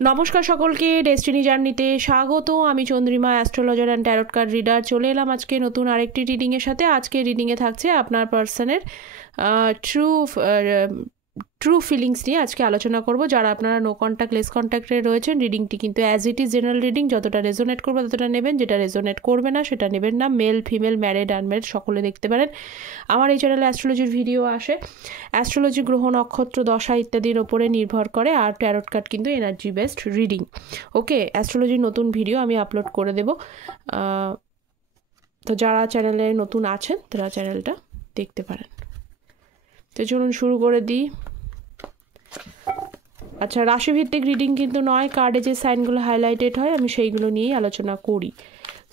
নমস্কার সকলকে, ডেস্টিনি জার্নিতে স্বাগত। আমি Chandrima, astrologer and tarot card reader. চলে এলাম আজকে নতুন আরেকটি রিডিংয়ের সাথে। আজকে রিডিংয়ে থাকছে আপনার পার্সনের ট্রু ফিলিংস নিয়ে আজকে আলোচনা করব। যারা আপনারা নো কন্ট্যাক্ট লেস কন্ট্যাক্টে রয়েছেন, রিডিংটি কিন্তু as it is general reading. যতটা রেজোনেট করবে ততটা নেবেন, যেটা রেজোনেট করবে না সেটা নেবেন না। মেল ফিমেল ম্যারিড আনম্যারিড সকলে দেখতে পারেন। আমার এই চ্যানেলে অ্যাস্ট্রোলজির ভিডিও আসে। অ্যাস্ট্রোলজি গ্রহ নক্ষত্র দশা ইত্যাদির ওপরে নির্ভর করে, আর ট্যারট কার্ড কিন্তু এনার্জি বেসড রিডিং। ওকে, অ্যাস্ট্রোলজির নতুন ভিডিও আমি আপলোড করে দেব। তো যারা চ্যানেলে নতুন আছেন তারা চ্যানেলটা দেখতে পারেন। তো চলুন শুরু করে দিই। আচ্ছা, রাশিভিত্তিক রিডিং কিন্তু নয়, কার্ডে যে সাইনগুলো হাইলাইটেড হয় আমি সেইগুলো নিয়েই আলোচনা করি।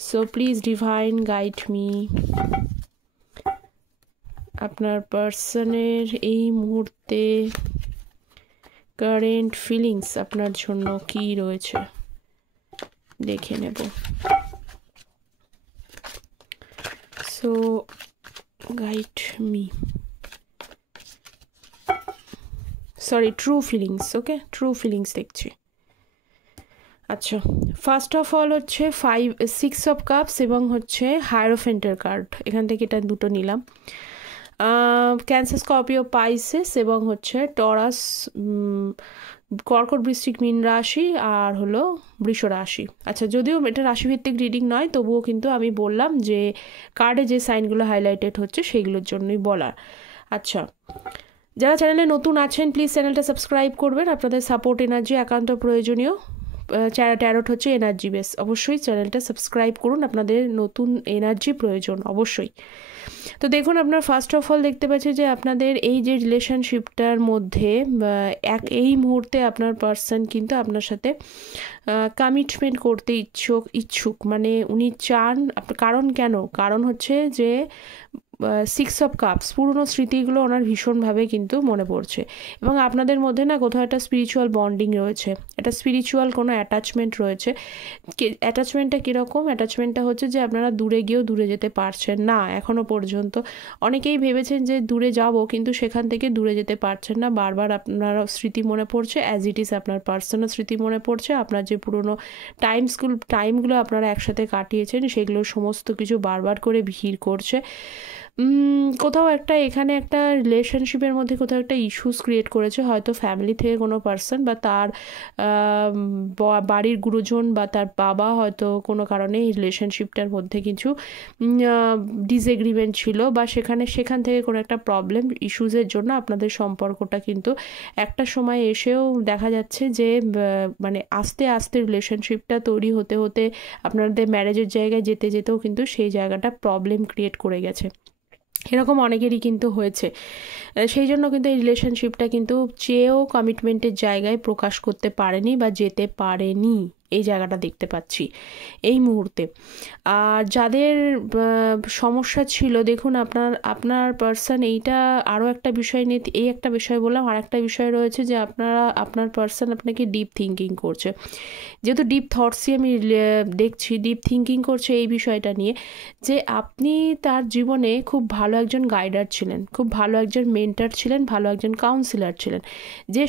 So please divine guide me. আপনার পার্সনের এই মুহূর্তে কারেন্ট ফিলিংস আপনার জন্য কি রয়েছে দেখে নেব। So guide me. Sorry, true feelings. Okay, true feelings দেখছি। আচ্ছা, ফার্স্ট অফ অল হচ্ছে 6 অফ কাপস এবং হচ্ছে হায়ারোফেন্টের কার্ড। এখান থেকে এটা দুটো নিলাম। ক্যান্সার, স্করপিও, পাইসেস এবং হচ্ছে টরাস, কর্কট, বৃশ্চিক, মীন রাশি আর হলো বৃষ রাশি। আচ্ছা, যদিও এটা রাশিভিত্তিক রিডিং নয়, তবুও কিন্তু আমি বললাম যে কার্ডে যে সাইনগুলো হাইলাইটেড হচ্ছে সেইগুলোর জন্যই বলার। আচ্ছা, যারা চ্যানেলে নতুন আছেন প্লিজ চ্যানেলটা সাবস্ক্রাইব করবেন। আপনাদের সাপোর্ট এনার্জি একান্ত প্রয়োজনীয়। ট্যারট হচ্ছে এনার্জি বেস, অবশ্যই চ্যানেলটা সাবস্ক্রাইব করুন, আপনাদের নতুন এনার্জি প্রয়োজন অবশ্যই। তো দেখুন, আপনার ফার্স্ট অফ অল দেখতে পাচ্ছি যে আপনাদের এই যে রিলেশনশিপটার মধ্যে এই মুহূর্তে আপনার পার্সন কিন্তু আপনার সাথে কমিটমেন্ট করতে ইচ্ছুক, মানে উনি চান। কারণ হচ্ছে যে 6 অফ কাপস, পুরনো স্মৃতিগুলো ওনার ভীষণভাবে কিন্তু মনে পড়ছে এবং আপনাদের মধ্যে না কোথাও একটা স্পিরিচুয়াল বন্ডিং রয়েছে, একটা স্পিরিচুয়াল কোনো অ্যাটাচমেন্ট রয়েছে। অ্যাটাচমেন্টটা কীরকম? অ্যাটাচমেন্টটা হচ্ছে যে আপনারা দূরে গিয়েও দূরে যেতে পারছেন না এখনও পর্যন্ত। অনেকেই ভেবেছেন যে দূরে যাব, কিন্তু সেখান থেকে দূরে যেতে পারছেন না। বারবার আপনার স্মৃতি মনে পড়ছে, অ্যাজ ইট ইজ আপনার পার্সোনাল স্মৃতি মনে পড়ছে। আপনার যে পুরনো টাইমগুলো আপনারা একসাথে কাটিয়েছেন সেগুলো সমস্ত কিছু বারবার করে ভিড় করছে। কোথাও একটা এখানে একটা রিলেশনশিপের মধ্যে কোথাও একটা ইস্যুস ক্রিয়েট করেছে, হয়তো ফ্যামিলি থেকে কোনো পার্সন বা তার বাড়ির গুরুজন বা তার বাবা হয়তো কোনো কারণে এই রিলেশনশিপটার মধ্যে কিছু ডিসএগ্রিমেন্ট ছিল, বা সেখান থেকে কোনো একটা প্রবলেম ইস্যুসের জন্য আপনাদের সম্পর্কটা কিন্তু একটা সময় এসেও দেখা যাচ্ছে যে মানে আস্তে আস্তে রিলেশনশিপটা তৈরি হতে হতে আপনাদের ম্যারেজের জায়গায় যেতে যেতেও কিন্তু সেই জায়গাটা প্রবলেম ক্রিয়েট করে গেছে। এরকম অনেকেরই কিন্তু হয়েছে। সেই জন্য কিন্তু এই রিলেশনশিপটা কিন্তু চেয়েও কমিটমেন্টের জায়গায় প্রকাশ করতে পারেনি বা যেতে পারেনি, এই জায়গাটা দেখতে পাচ্ছি এই মুহূর্তে। আর যাদের সমস্যা ছিল, দেখুন আপনার পার্সন এইটা আরও একটা বিষয় নিয়ে, এই একটা বিষয় বললাম, আর একটা বিষয় রয়েছে যে আপনার পার্সন আপনাকে ডিপ থিঙ্কিং করছে। যেহেতু ডিপ থটসই আমি দেখছি, ডিপ থিঙ্কিং করছে এই বিষয়টা নিয়ে যে আপনি তার জীবনে খুব ভালো একজন গাইডার ছিলেন, খুব ভালো একজন মেন্টার ছিলেন, ভালো একজন কাউন্সিলার ছিলেন, যে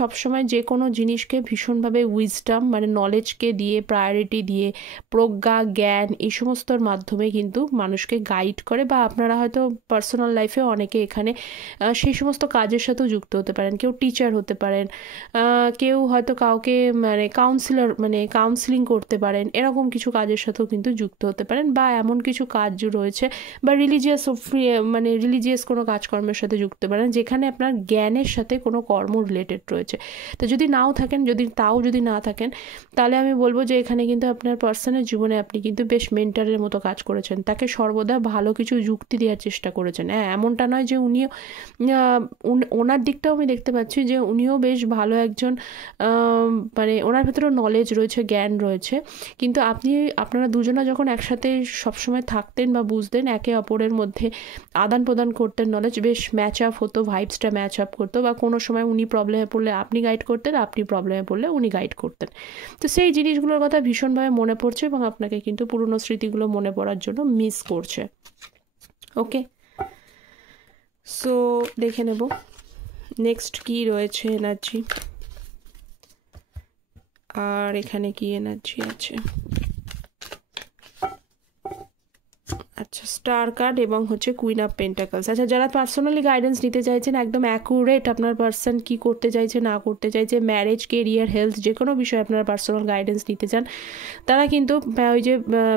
সবসময় যে কোনো জিনিসকে ভীষণভাবে উইজডম মানে নলেজকে দিয়ে, প্রায়োরিটি দিয়ে, প্রজ্ঞা, জ্ঞান এই সমস্তর মাধ্যমে কিন্তু মানুষকে গাইড করে। বা আপনারা হয়তো পার্সোনাল লাইফে অনেকে এখানে সেই সমস্ত কাজের সাথেও যুক্ত হতে পারেন। কেউ টিচার হতে পারেন, কেউ হয়তো কাউকে কাউন্সিলিং করতে পারেন, এরকম কিছু কাজের সাথেও কিন্তু যুক্ত হতে পারেন। বা এমন কিছু কাজ রয়েছে, বা রিলিজিয়াস কোনো কাজকর্মের সাথে যুক্ত পারেন যেখানে আপনার জ্ঞানের সাথে কোনো কর্ম রিলেটেড রয়েছে। তো যদি না থাকেন তাহলে আমি বলবো যে এখানে কিন্তু আপনার পার্সনের জীবনে আপনি কিন্তু বেশ মেন্টারের মতো কাজ করেছেন, তাকে সর্বদা ভালো কিছু যুক্তি দেওয়ার চেষ্টা করেছেন। হ্যাঁ, এমনটা নয় যে ওনার দিকটাও আমি দেখতে পাচ্ছি যে উনিও বেশ ভালো একজন, মানে ওনার ভেতরেও নলেজ রয়েছে, জ্ঞান রয়েছে, কিন্তু আপনারা দুজনা যখন একসাথে সবসময় থাকতেন বা বুঝতেন, একে অপরের মধ্যে আদান প্রদান করতেন, নলেজ বেশ ম্যাচ আপ হতো, ভাইবসটা ম্যাচ আপ করতো, বা কোনো সময় উনি প্রবলেমে পড়লে আপনি গাইড করতেন, আপনি প্রবলেমে পড়লে উনি গাইড করতেন। তো সেই জিনিসগুলোর কথা ভীষণভাবে মনে পড়ছে এবং আপনাকে কিন্তু পুরনো স্মৃতিগুলো মনে পড়ার জন্য মিস করছে। ওকে, সো দেখে নেব নেক্সট কি রয়েছে এনার্জি। আর এখানে কি এনার্জি আছে, আচ্ছা স্টার কার্ড এবং হচ্ছে কুইন অফ পেন্টাকলস। আচ্ছা যারা পার্সোনালি গাইডেন্স নিতে চাইছেন, একদম অ্যাকুরেট আপনার পার্সন কি করতে চাইছে না করতে চাইছে, ম্যারেজ, কেরিয়ার, হেলথ, যে কোনো বিষয়ে আপনারা পার্সোনাল গাইডেন্স নিতে চান, তারা কিন্তু ওই যে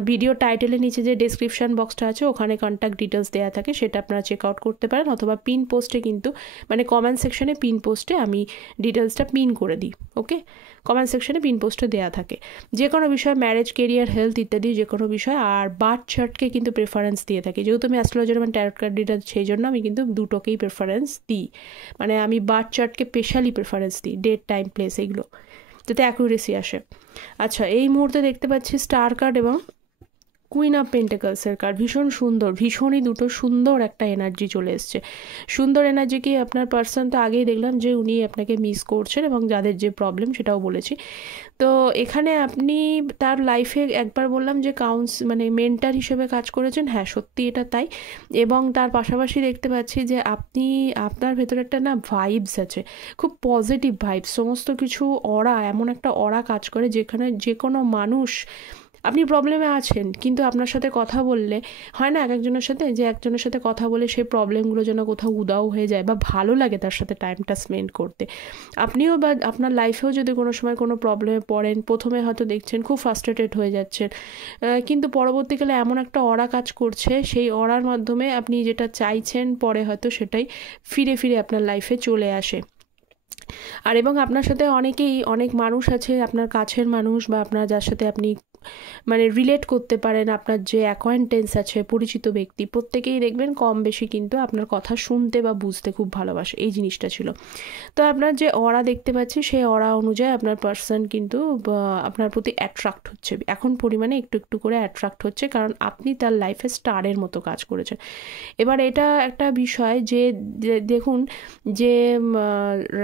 ভিডিও টাইটেলের নিচে যে ডেসক্রিপশন বক্সটা আছে ওখানে কন্ট্যাক্ট ডিটেলস দেওয়া থাকে, সেটা আপনারা চেক আউট করতে পারেন, অথবা পিন পোস্টে কিন্তু মানে কমেন্ট সেকশনে পিন পোস্টে আমি ডিটেলসটা পিন করে দিই। ওকে, কমেন্ট সেকশনে পিন পোস্টে দেওয়া থাকে যে কোনো বিষয়, ম্যারেজ, কেরিয়ার, হেলথ ইত্যাদি যে কোনো বিষয়। আর বার্থ চার্টকে কিন্তু প্রেফারেন্স দিয়ে থাকি, যেহেতু আমি অ্যাস্ট্রোলজার মানে ট্যারট কার্ড রিডার, সেই জন্য আমি কিন্তু দুটোকেই প্রেফারেন্স দিই, মানে আমি বার্থ চার্টকে স্পেশালি প্রেফারেন্স দিই, ডেট, টাইম, প্লেস এগুলো, যাতে অ্যাকুরেসি আসে। আচ্ছা এই মুহূর্তে দেখতে পাচ্ছি স্টার কার্ড এবং কুইন অফ পেন্টাকলসের কার্ড, ভীষণ সুন্দর, ভীষণই দুটো সুন্দর একটা এনার্জি চলে এসছে। সুন্দর এনার্জি কি, আপনার পার্সন তো আগেই দেখলাম যে উনি আপনাকে মিস করছেন এবং যাদের যে প্রবলেম সেটাও বলেছি। তো এখানে আপনি তার লাইফে একবার বললাম যে মানে মেন্টার হিসেবে কাজ করেছেন, হ্যাঁ সত্যি এটা তাই। এবং তার পাশাপাশি দেখতে পাচ্ছি যে আপনার ভেতরে একটা না ভাইবস আছে, খুব পজিটিভ ভাইবস, সমস্ত কিছু অরা, এমন একটা অরা কাজ করে যেখানে যে কোনো মানুষ, আপনি প্রবলেমে আছেন কিন্তু আপনার সাথে কথা বললে হয় না এক একজনের সাথে, যে একজনের সাথে কথা বলে সেই প্রবলেমগুলো যেন কোথাও উদাও হয়ে যায় বা ভালো লাগে তার সাথে টাইমটা স্পেন্ড করতে। আপনিও বা আপনার লাইফেও যদি কোনো সময় কোনো প্রবলেমে পড়েন, প্রথমে হয়তো দেখছেন খুব ফ্রাস্ট্রেটেড হয়ে যাচ্ছেন, কিন্তু পরবর্তীকালে এমন একটা অরা কাজ করছে, সেই অরার মাধ্যমে আপনি যেটা চাইছেন পরে হয়তো সেটাই ফিরে ফিরে আপনার লাইফে চলে আসে। আর এবং আপনার সাথে অনেক মানুষ আছে, আপনার কাছের মানুষ বা আপনার যার সাথে আপনি মানে রিলেট করতে পারেন, আপনার যে অ্যাকোয়াইন্টেন্স আছে, পরিচিত ব্যক্তি, প্রত্যেকেই দেখবেন কম বেশি কিন্তু আপনার কথা শুনতে বা বুঝতে খুব ভালোবাসে, এই জিনিসটা ছিল। তো আপনার যে অরা দেখতে পাচ্ছি সেই অরা অনুযায়ী আপনার পার্সন কিন্তু আপনার প্রতি অ্যাট্রাক্ট হচ্ছে, এখন পরিমাণে একটু একটু করে অ্যাট্রাক্ট হচ্ছে, কারণ আপনি তার লাইফে স্টারের মতো কাজ করেছেন। এবার এটা একটা বিষয় যে দেখুন যে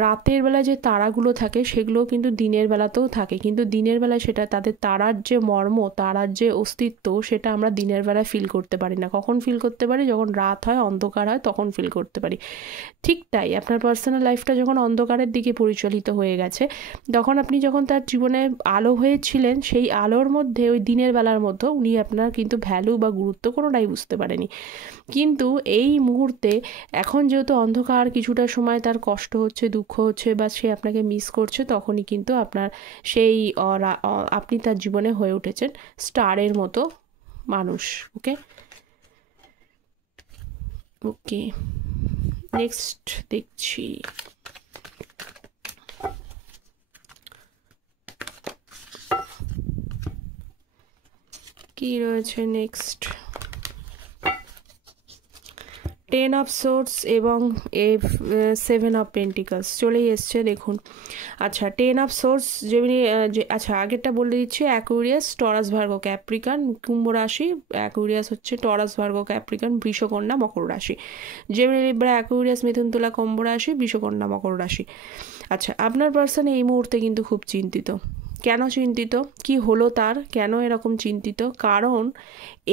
রাতের বেলা যে তারাগুলো থাকে সেগুলো কিন্তু দিনের বেলাতেও থাকে, কিন্তু দিনের বেলায় সেটা তাদের তারার যে মর্ম, তারার যে অস্তিত্ব, সেটা আমরা দিনের বেলায় ফিল করতে পারি না। কখন ফিল করতে পারি? যখন রাত হয়, অন্ধকার হয়, তখন ফিল করতে পারি। ঠিক তাই আপনার পার্সোনাল লাইফটা যখন অন্ধকারের দিকে পরিচালিত হয়ে গেছে, তখন আপনি যখন তার জীবনে আলো হয়েছিলেন, সেই আলোর মধ্যে ওই দিনের বেলার মধ্যে উনি আপনার কিন্তু ভ্যালু বা গুরুত্ব কোনোটাই বুঝতে পারেনি। কিন্তু এই মুহূর্তে এখন যেহেতু অন্ধকার, কিছুটা সময় তার কষ্ট হচ্ছে, দুঃখ হচ্ছে বা সে আপনাকে মিস করছে, তখনই কিন্তু আপনার সেই আপনি তার জীবনে হয়ে উঠেছেন স্টারের মতো মানুষ। ওকে ওকে, নেক্সট দেখছি কি রয়েছে নেক্সট। 10 অফ সোর্স এবং 7 অফ পেন্টিকলস চলেই এসছে দেখুন। আচ্ছা 10 অফ সোর্স যেমনি আচ্ছা আগেরটা বলে দিচ্ছি, অ্যাকুরিয়াস, টরাস, ভার্গো, ক্যাপ্রিকান, কুম্ভ রাশি, অ্যাকুরিয়াস হচ্ছে টরাস, ভার্গো, ক্যাপ্রিকান, বৃষকন্যা, মকর রাশি, যেমনি লিব্রা, অ্যাকুরিয়াস, মিথুন, তুলা, কুম্ভ রাশি, বৃষকন্যা, মকর রাশি। আচ্ছা আপনার পার্সন এই মুহূর্তে কিন্তু খুব চিন্তিত। কেন চিন্তিত? কি হলো তার? কেন এরকম চিন্তিত? কারণ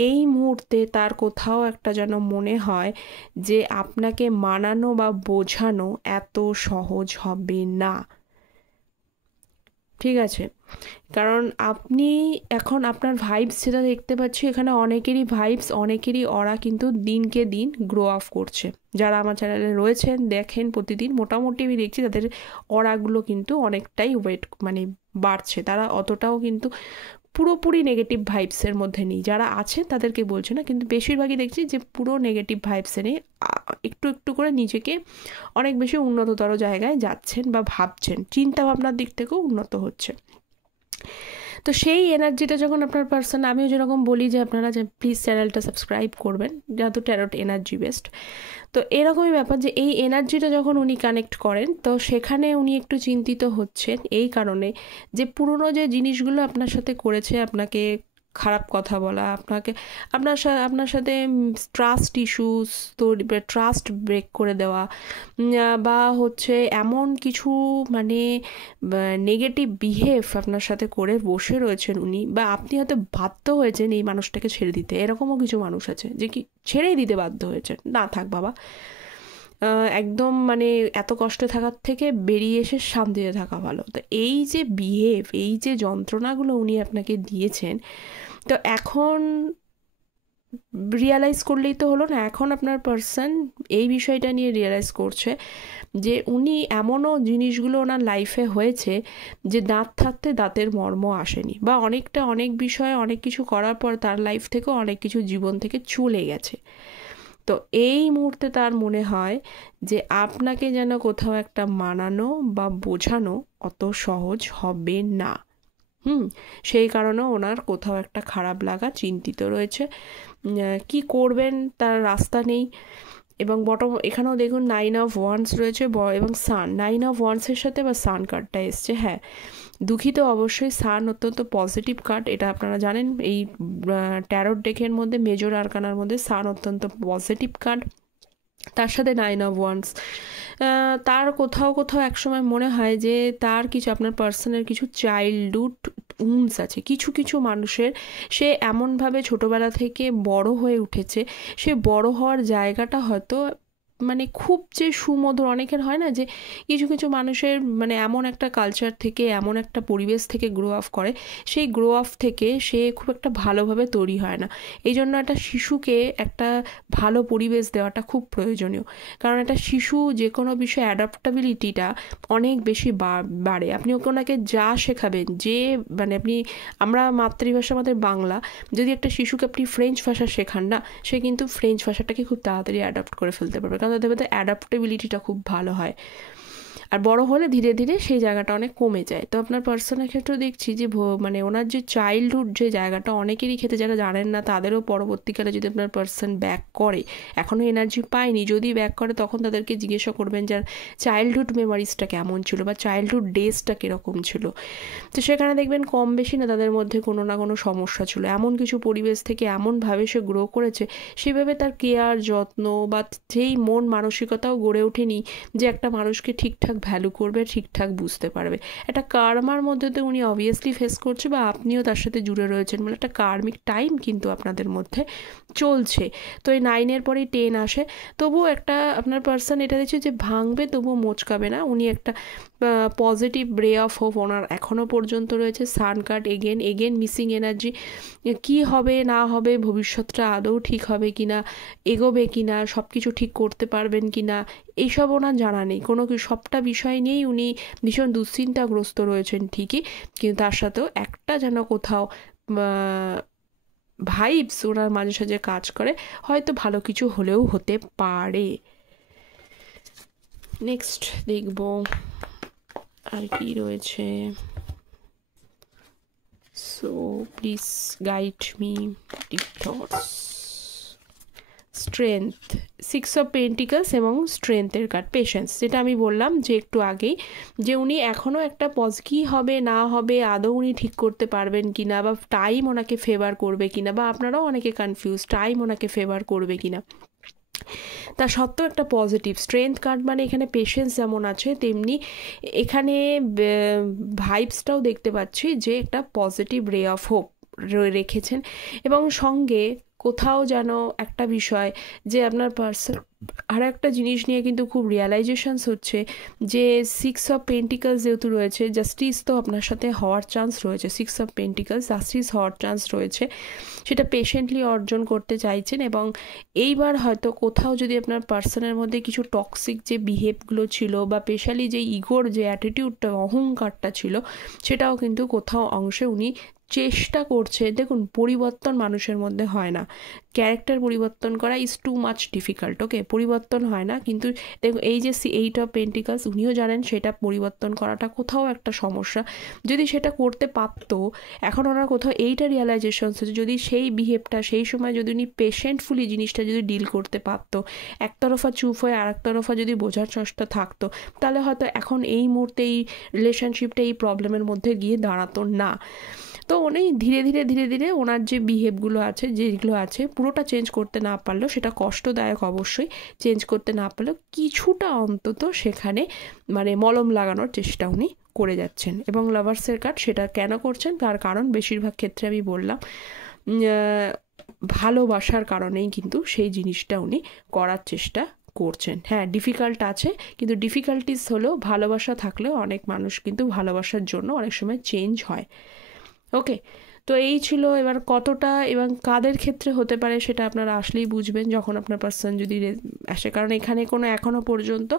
এই মুহূর্তে তার কোথাও একটা যেন মনে হয় যে আপনাকে মানানো বা বোঝানো এত সহজ হবে না। ঠিক আছে, কারণ আপনি এখন আপনার ভাইবস যেটা দেখতে পাচ্ছি, এখানে অনেকেরই ভাইবস, অনেকেরই অরা কিন্তু দিনকে দিন গ্রো আপ করছে। যারা আমার চ্যানেলে রয়েছেন, দেখেন প্রতিদিন, মোটামুটি আমি দেখছি তাদের অরাগুলো কিন্তু অনেকটাই ওয়েট মানে বাড়ছে, তারা অতটাও কিন্তু পুরোপুরি নেগেটিভ ভাইবসের মধ্যে নেই। যারা আছে তাদেরকে বলছে না, কিন্তু বেশিরভাগই দেখছি যে পুরো নেগেটিভ ভাইবসে নেই, একটু একটু করে নিজেকে অনেক বেশি উন্নততর জায়গায় যাচ্ছেন বা ভাবছেন, চিন্তা ভাবনার দিক থেকেও উন্নত হচ্ছে। তো সেই এনার্জিটা যখন আপনার পার্সন, আমিও যেরকম বলি যে আপনারা যে প্লিজ চ্যানেলটা সাবস্ক্রাইব করবেন, যেহেতু ট্যারট এনার্জি বেসড, তো এরকমই ব্যাপার যে এই এনার্জিটা যখন উনি কানেক্ট করেন, তো সেখানে উনি একটু চিন্তিত হচ্ছেন এই কারণে যে পুরনো যে জিনিসগুলো আপনার সাথে করেছে, আপনাকে খারাপ কথা বলা, আপনার সাথে ট্রাস্ট ইস্যুস তৈরি, ট্রাস্ট ব্রেক করে দেওয়া, বা হচ্ছে এমন কিছু মানে নেগেটিভ বিহেভ আপনার সাথে করে বসে রয়েছেন উনি, বা আপনি হয়তো বাধ্য হয়েছেন এই মানুষটাকে ছেড়ে দিতে। এরকমও কিছু মানুষ আছে যে কি ছেড়েই দিতে বাধ্য হয়েছেন, না থাক বাবা, একদম মানে এত কষ্টে থাকার থেকে বেরিয়ে এসে শান্তিতে থাকা ভালো। তো এই যে বিহেভ, এই যে যন্ত্রণাগুলো উনি আপনাকে দিয়েছেন, তো এখন রিয়ালাইজ করলেই তো হলো না, এখন আপনার পার্সন এই বিষয়টা নিয়ে রিয়ালাইজ করছে যে উনি এমনও জিনিসগুলো ওনার লাইফে হয়েছে যে দাঁত থাকতে দাঁতের মর্ম আসেনি, বা অনেক বিষয়ে অনেক কিছু করার পর তার লাইফ থেকেও অনেক কিছু জীবন থেকে চলে গেছে। তো এই মুহূর্তে তার মনে হয় যে আপনাকে যেন কোথাও একটা মানানো বা বোঝানো অত সহজ হবে না। সেই কারণেও ওনার কোথাও একটা খারাপ লাগা, চিন্তিত রয়েছে, কি করবেন তার রাস্তা নেই। এবং বটম এখানেও দেখুন 9 অফ ওয়ান্স রয়েছে এবং সান। 9 অফ ওয়ান্সের সাথে বা সান কার্ডটা এসছে। হ্যাঁ, দুঃখিত, অবশ্যই সান অত্যন্ত পজিটিভ কার্ড, এটা আপনারা জানেন। এই ট্যারোট ডেকের মধ্যে, মেজর আরকানার মধ্যে সান অত্যন্ত পজিটিভ কার্ড, তার সাথে 9 অফ ওয়ান্স। তার কোথাও একসময় মনে হয় যে তার কিছু, আপনার পার্সনের কিছু চাইল্ডহুড উন্স আছে কিছু মানুষের। সে এমনভাবে ছোটোবেলা থেকে বড় হয়ে উঠেছে, সে বড় হওয়ার জায়গাটা হয়তো মানে খুব যে সুমধুর, অনেকের হয় না যে কিছু মানুষের মানে এমন একটা কালচার থেকে, এমন একটা পরিবেশ থেকে গ্রো আপ করে, সেই গ্রো আপ থেকে সে খুব একটা ভালোভাবে তৈরি হয় না। এই জন্য একটা শিশুকে একটা ভালো পরিবেশ দেওয়াটা খুব প্রয়োজনীয়, কারণ একটা শিশু যে কোনো বিষয়ে অ্যাডাপ্টাবিলিটিটা অনেক বেশি বাড়ে। আপনি ওনাকে যা শেখাবেন, যে মানে আমরা মাতৃভাষা আমাদের বাংলা, যদি একটা শিশুকে আপনি ফ্রেঞ্চ ভাষা শেখান না, সে কিন্তু ফ্রেঞ্চ ভাষাটাকে খুব তাড়াতাড়ি অ্যাডাপ্ট করে ফেলতে পারবে, কারণ তাদের মধ্যে অ্যাডাপ্টেবিলিটিটা খুব ভালো হয়। আর বড় হলে ধীরে ধীরে সেই জায়গাটা অনেক কমে যায়। তো আপনার পার্সনের ক্ষেত্রেও দেখছি যে মানে ওনার যে চাইল্ডহুড যে জায়গাটা, অনেকেরই ক্ষেত্রে যারা জানেন না তাদেরও পরবর্তীকালে যদি আপনার পার্সন ব্যাক করে, এখনও এনার্জি পায়নি, যদি ব্যাক করে তখন তাদেরকে জিজ্ঞাসা করবেন যার চাইল্ডহুড মেমোরিজটা কেমন ছিল বা চাইল্ডহুড ডেজটা কীরকম ছিল। তো সেখানে দেখবেন কম বেশি না তাদের মধ্যে কোনো না কোনো সমস্যা ছিল, এমন কিছু পরিবেশ থেকে এমনভাবে সে গ্রো করেছে, সেভাবে তার কেয়ার, যত্ন বা যেই মন মানসিকতাও গড়ে ওঠেনি যে একটা মানুষকে ঠিকঠাক ভ্যালু করবে, ঠিকঠাক বুঝতে পারবে। একটা কার্মার মধ্যে তো উনি অবভিয়াসলি ফেস করছে, বা আপনিও তার সাথে জুড়ে রয়েছেন, মানে একটা কার্মিক টাইম কিন্তু আপনাদের মধ্যে চলছে। তো এই 9-এর পরেই 10 আসে, তবুও একটা আপনার পার্সন এটা দেখছে যে ভাঙবে তবুও মোচকাবে না, উনি একটা পজিটিভ রে অফ হোপ ওনার এখনও পর্যন্ত রয়েছে। Sun card again missing energy, কি হবে না হবে, ভবিষ্যৎটা আদৌ ঠিক হবে কিনা, এগোবে কিনা, সব কিছু ঠিক করতে পারবেন কিনা, এইসব ওনার জানা নেই। সবটা বিষয় নিয়েই উনি ভীষণ দুশ্চিন্তাগ্রস্ত রয়েছেন ঠিকই, কিন্তু তার সাথেও একটা যেন কোথাও ভাইবস ওনার মাঝে সাঝে কাজ করে, হয়তো ভালো কিছু হলেও হতে পারে। নেক্সট দেখব আর কি রয়েছে। So please guide me deep thoughts. Strength, 6 of pentacles এবং স্ট্রেংথের কার্ড, পেশেন্স, যেটা আমি বললাম যে একটু আগেই, যে উনি এখনও একটা কি হবে না হবে, আদৌ উনি ঠিক করতে পারবেন কিনা, বা টাইম ওনাকে ফেভার করবে কিনা, বা আপনারাও অনেকে কনফিউজ টাইম ওনাকে ফেভার করবে কিনা। তা সত্ত্বেও একটা পজিটিভ স্ট্রেংথ কার্ড, মানে এখানে পেশেন্স যেমন আছে তেমনি এখানে ভাইবসটাও দেখতে পাচ্ছি যে একটা পজিটিভ রে অফ হোপ রেখেছেন। এবং সঙ্গে কোথাও যেন একটা বিষয় যে আপনার পার্সন আর একটা জিনিস নিয়ে কিন্তু খুব রিয়ালাইজেশনস হচ্ছে যে 6 অফ পেন্টিকলস যেহেতু রয়েছে, জাস্টিস তো আপনার সাথে হওয়ার চান্স রয়েছে। 6 অফ পেন্টিকলস জাস্টিস হওয়ার চান্স রয়েছে, সেটা পেশেন্টলি অর্জন করতে চাইছেন। এবং এইবার হয়তো কোথাও যদি আপনার পার্সনের মধ্যে কিছু টক্সিক যে বিহেভগুলো ছিল, বা স্পেশালি যে ইগোর যে অ্যাটিটিউডটা, অহংকারটা ছিল, সেটাও কিন্তু কোথাও অংশে উনি চেষ্টা করছে। দেখুন, পরিবর্তন মানুষের মধ্যে হয় না, ক্যারেক্টার পরিবর্তন করা ইজ টু মাচ ডিফিকাল্ট, ওকে, পরিবর্তন হয় না। কিন্তু দেখুন এই যে 8 অফ পেন্টিকলস, উনিও জানেন সেটা পরিবর্তন করাটা কোথাও একটা সমস্যা। যদি সেটা করতে পারতো, এখন ওনার কোথাও এইটা রিয়ালাইজেশন হচ্ছে, যদি সেই বিহেভটা সেই সময় যদি উনি পেশেন্টফুলি জিনিসটা যদি ডিল করতে পারতো, একতরফা চুপ হয়ে আর একতরফা যদি বোঝার চেষ্টা থাকতো, তাহলে হয়তো এখন এই মুহূর্তে এই রিলেশনশিপটা এই প্রবলেমের মধ্যে গিয়ে দাঁড়াতো না। তো উনি ধীরে ধীরে ওনার যে বিহেভগুলো আছে, যেগুলো আছে, পুরোটা চেঞ্জ করতে না পারলেও, সেটা কষ্টদায়ক অবশ্যই, চেঞ্জ করতে না পারলেও কিছুটা অন্তত সেখানে মানে মলম লাগানোর চেষ্টা উনি করে যাচ্ছেন। এবং লাভার্সের কার্ড, সেটা কেন করছেন তার কারণ বেশিরভাগ ক্ষেত্রে আমি বললাম ভালোবাসার কারণেই কিন্তু সেই জিনিসটা উনি করার চেষ্টা করছেন। হ্যাঁ, ডিফিকাল্ট আছে, কিন্তু ডিফিকাল্টিস হলেও ভালোবাসা থাকলেও অনেক মানুষ কিন্তু ভালোবাসার জন্য অনেক সময় চেঞ্জ হয়। ওকে, তো এই ছিল। এবার কতটা এবং কাদের ক্ষেত্রে হতে পারে সেটা আপনারা আসলেই বুঝবেন যখন আপনার পার্সন যদি আসে, কারণ এখানে কোনো এখনও পর্যন্ত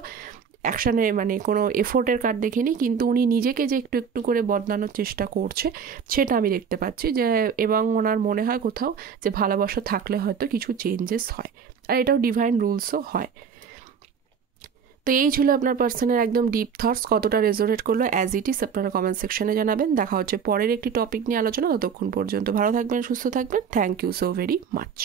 অ্যাকশানে মানে কোনো এফোর্টের কার্ড দেখিনি, কিন্তু উনি নিজেকে যে একটু একটু করে বদলানোর চেষ্টা করছে সেটা আমি দেখতে পাচ্ছি যে, এবং ওনার মনে হয় কোথাও যে ভালোবাসা থাকলে হয়তো কিছু চেঞ্জেস হয়, আর এটাও ডিভাইন রুলসও হয়। তো এই ছিল আপনার পার্সনের একদম ডিপ থটস। কতটা রেজোনেট করলো অ্যাজ ইট ইজ আপনারা কমেন্ট সেকশনে জানাবেন। দেখা হচ্ছে পরের একটি টপিক নিয়ে আলোচনা। ততক্ষণ পর্যন্ত ভালো থাকবেন, সুস্থ থাকবেন। Thank you so very much.